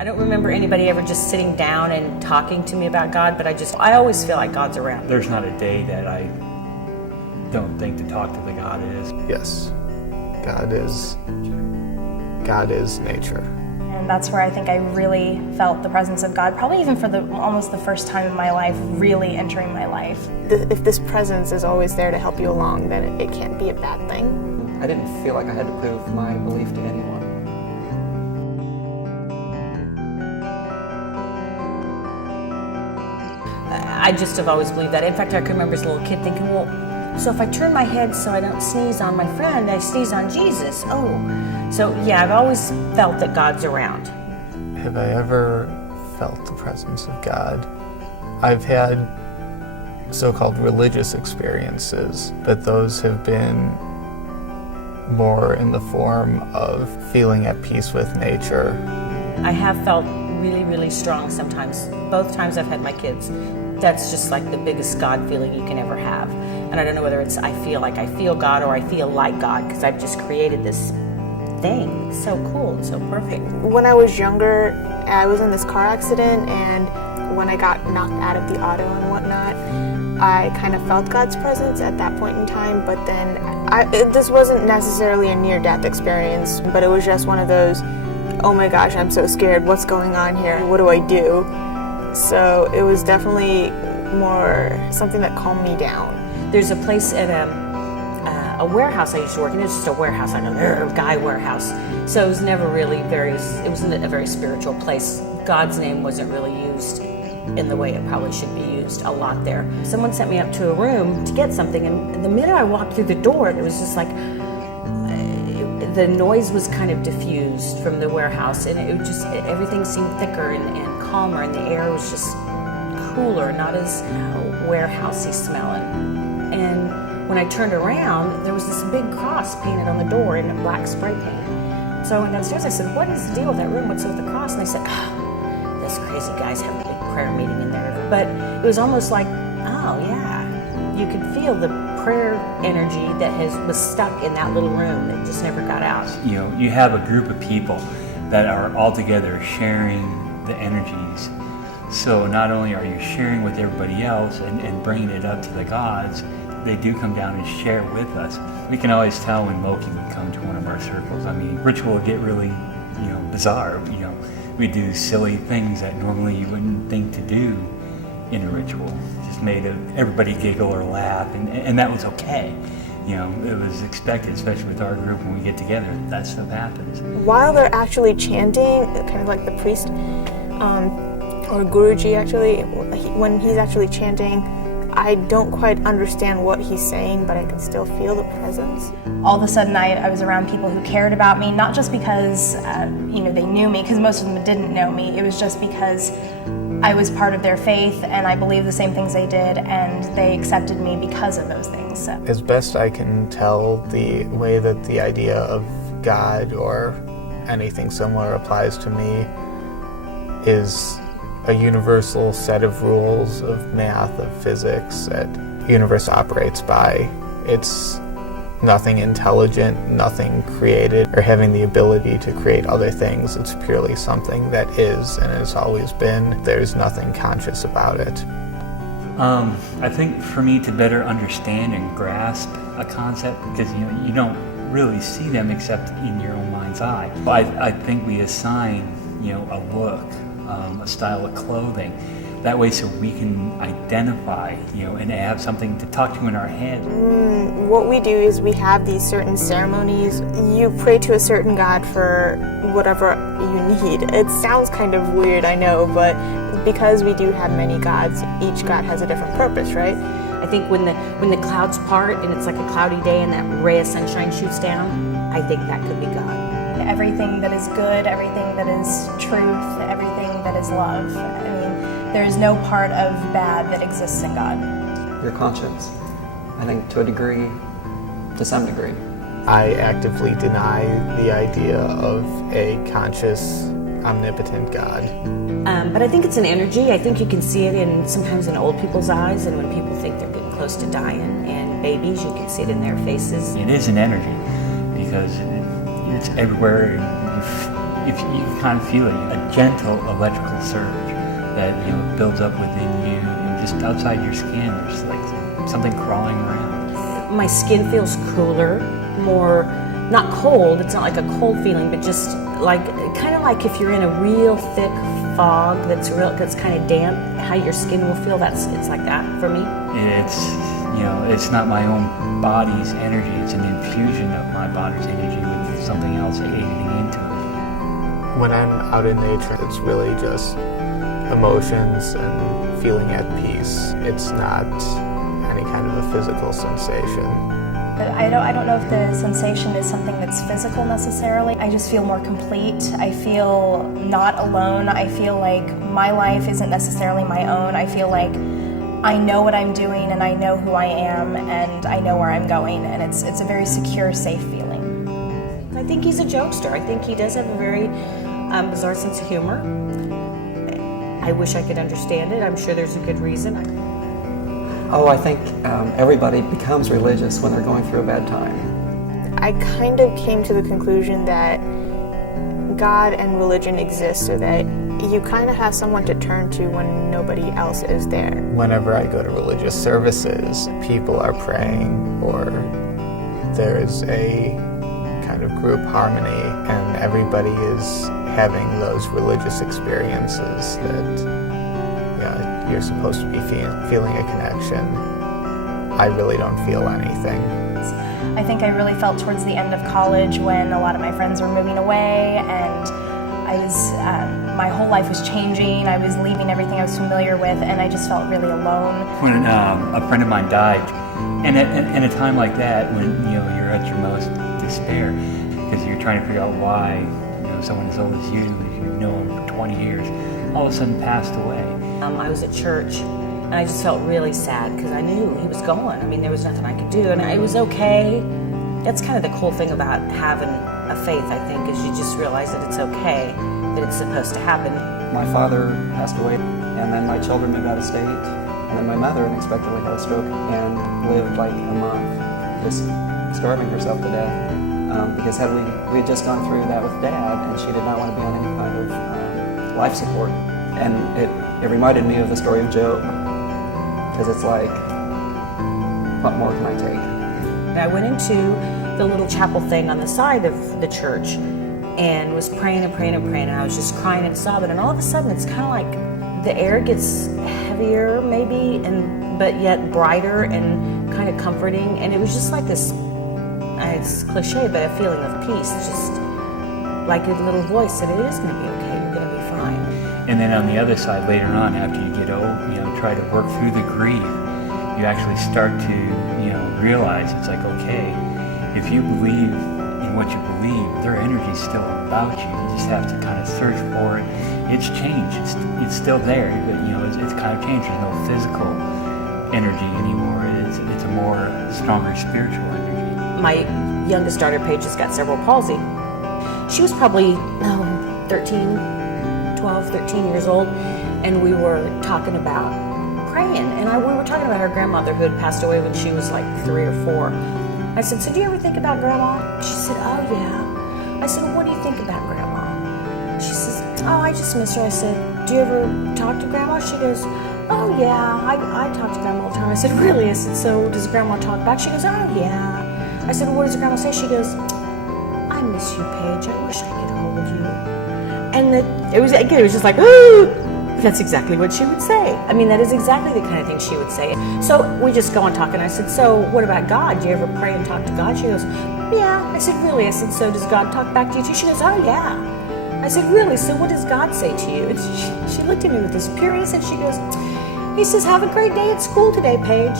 I don't remember anybody ever just sitting down and talking to me about God, but I always feel like God's around. There's not a day that I don't think to talk to the God is. Yes, God is nature. And that's where I think I really felt the presence of God, probably even for almost the first time in my life, really entering my life. If this presence is always there to help you along, then it can't be a bad thing. I didn't feel like I had to prove my belief to anyone. I just have always believed that. In fact, I can remember as a little kid thinking, well, so if I turn my head so I don't sneeze on my friend, I sneeze on Jesus. Oh. So yeah, I've always felt that God's around. Have I ever felt the presence of God? I've had so-called religious experiences, but those have been more in the form of feeling at peace with nature. I have felt really, really strong sometimes. Both times I've had my kids. That's just like the biggest God feeling you can ever have. And I don't know whether it's I feel God or I feel like God, because I've just created this thing. It's so cool and so perfect. When I was younger, I was in this car accident, and when I got knocked out of the auto and whatnot, I kind of felt God's presence at that point in time, but then this wasn't necessarily a near-death experience, but it was just one of those, oh my gosh, I'm so scared, what's going on here, what do I do? So it was definitely more something that calmed me down. There's a place at a warehouse I used to work in. It was just a warehouse, like a guy warehouse. So it was never really it wasn't a very spiritual place. God's name wasn't really used in the way it probably should be used a lot there. Someone sent me up to a room to get something, and the minute I walked through the door, there was just like, the noise was kind of diffused from the warehouse, and everything seemed thicker and calmer, and the air was just cooler, not as warehousey smelling. And when I turned around, there was this big cross painted on the door in black spray paint. So I went downstairs, I said, what is the deal with that room? What's with the cross? And they said, this crazy guy's having a big prayer meeting in there. But it was almost like, oh yeah, you could feel the prayer energy that was stuck in that little room that just never got out. You know, you have a group of people that are all together sharing the energies. So not only are you sharing with everybody else and bringing it up to the gods, they do come down and share with us. We can always tell when Moki would come to one of our circles. I mean, ritual would get really, bizarre. We do silly things that normally you wouldn't think to do in a ritual. Just made everybody giggle or laugh, and that was okay. It was expected, especially with our group when we get together. That stuff happens. While they're actually chanting, kind of like the priest, or Guruji actually, when he's actually chanting, I don't quite understand what he's saying, but I can still feel the presence. All of a sudden, I was around people who cared about me, not just because they knew me, because most of them didn't know me. It was just because I was part of their faith, and I believed the same things they did, and they accepted me because of those things. So. As best I can tell, the way that the idea of God or anything similar applies to me is a universal set of rules of math, of physics that the universe operates by. It's nothing intelligent, nothing created, or having the ability to create other things. It's purely something that is and has always been. There's nothing conscious about it. I think for me to better understand and grasp a concept, because you don't really see them except in your own mind's eye. I think we assign a look, a style of clothing. That way so we can identify, and have something to talk to in our head. What we do is we have these certain ceremonies. You pray to a certain god for whatever you need. It sounds kind of weird, I know, but because we do have many gods, each god has a different purpose, right? I think when the clouds part and it's like a cloudy day and that ray of sunshine shoots down, I think that could be God. Everything that is good, everything that is truth, everything that is love. I mean, there is no part of bad that exists in God. Your conscience, I think to some degree. I actively deny the idea of a conscious, omnipotent God. But I think it's an energy. I think you can see it sometimes in old people's eyes, and when people think they're getting close to dying, and babies, you can see it in their faces. It is an energy because it's everywhere. if you can kind of feel it, a gentle electrical surge that builds up within you, and just outside your skin, there's like something crawling around. My skin feels cooler, more, not cold, it's not like a cold feeling, but just like, kind of like if you're in a real thick fog that's kind of damp, how your skin will feel, it's like that for me. It's not my own body's energy, it's an infusion of my body's energy with something else aiding into it. When I'm out in nature, it's really just emotions and feeling at peace. It's not any kind of a physical sensation. I don't know if the sensation is something that's physical necessarily. I just feel more complete. I feel not alone. I feel like my life isn't necessarily my own. I feel like I know what I'm doing and I know who I am and I know where I'm going, and it's a very secure, safe feeling. I think he's a jokester. I think he does have a very bizarre sense of humor. I wish I could understand it. I'm sure there's a good reason. Oh, I think everybody becomes religious when they're going through a bad time. I kind of came to the conclusion that God and religion exist so that you kind of have someone to turn to when nobody else is there. Whenever I go to religious services, people are praying, or there's a kind of group harmony, and everybody is having those religious experiences that you're supposed to be feeling a connection. I really don't feel anything. I think I really felt towards the end of college when a lot of my friends were moving away, and my whole life was changing. I was leaving everything I was familiar with, and I just felt really alone. When a friend of mine died, and at a time like that, when you're at your most despair, because you're trying to figure out why someone as old as you've known him for 20 years, all of a sudden passed away. I was at church, and I just felt really sad because I knew he was gone. I mean, there was nothing I could do, and it was okay. That's kind of the cool thing about having a faith, I think, is you just realize that it's okay, that it's supposed to happen. My father passed away, and then my children moved out of state, and then my mother unexpectedly had a stroke and lived like a month, just starving herself to death. Because we had just gone through that with Dad, and she did not want to be on any kind of life support. And it reminded me of the story of Job, because it's like, what more can I take? I went into the little chapel thing on the side of the church and was praying and praying and praying, and I was just crying and sobbing, and all of a sudden it's kind of like the air gets heavier maybe, but yet brighter and kind of comforting, and it was just like this, it's cliche, but a feeling of peace, just like a little voice said, it is going to be okay, you're going to be fine. And then on the other side, later on, after you get old, try to work through the grief, you actually start to, realize it's like, okay, if you believe in what you believe, their energy's still about you. You just have to kind of search for it. It's changed. It's still there, but it's kind of changed. There's no physical energy anymore. It's a more stronger spiritual energy. My youngest daughter, Paige, has got cerebral palsy. She was probably 12, 13 years old, and we were talking about praying, and we were talking about her grandmother who had passed away when she was like 3 or 4. I said, so do you ever think about Grandma? She said, oh yeah. I said, well, what do you think about Grandma? She says, oh, I just miss her. I said, do you ever talk to Grandma? She goes, oh yeah, I talk to Grandma all the time. I said, really? I said, so does Grandma talk back? She goes, oh yeah. I said, well, what does Grandma say? She goes, I miss you, Paige. I wish I could hold you. And it was just like, ooh. That's exactly what she would say. I mean, that is exactly the kind of thing she would say. So we just go on talking. I said, so what about God? Do you ever pray and talk to God? She goes, yeah. I said, really? I said, so does God talk back to you too? She goes, oh yeah. I said, really? So what does God say to you? And she looked at me with this purity, and she goes, he says, have a great day at school today, Paige.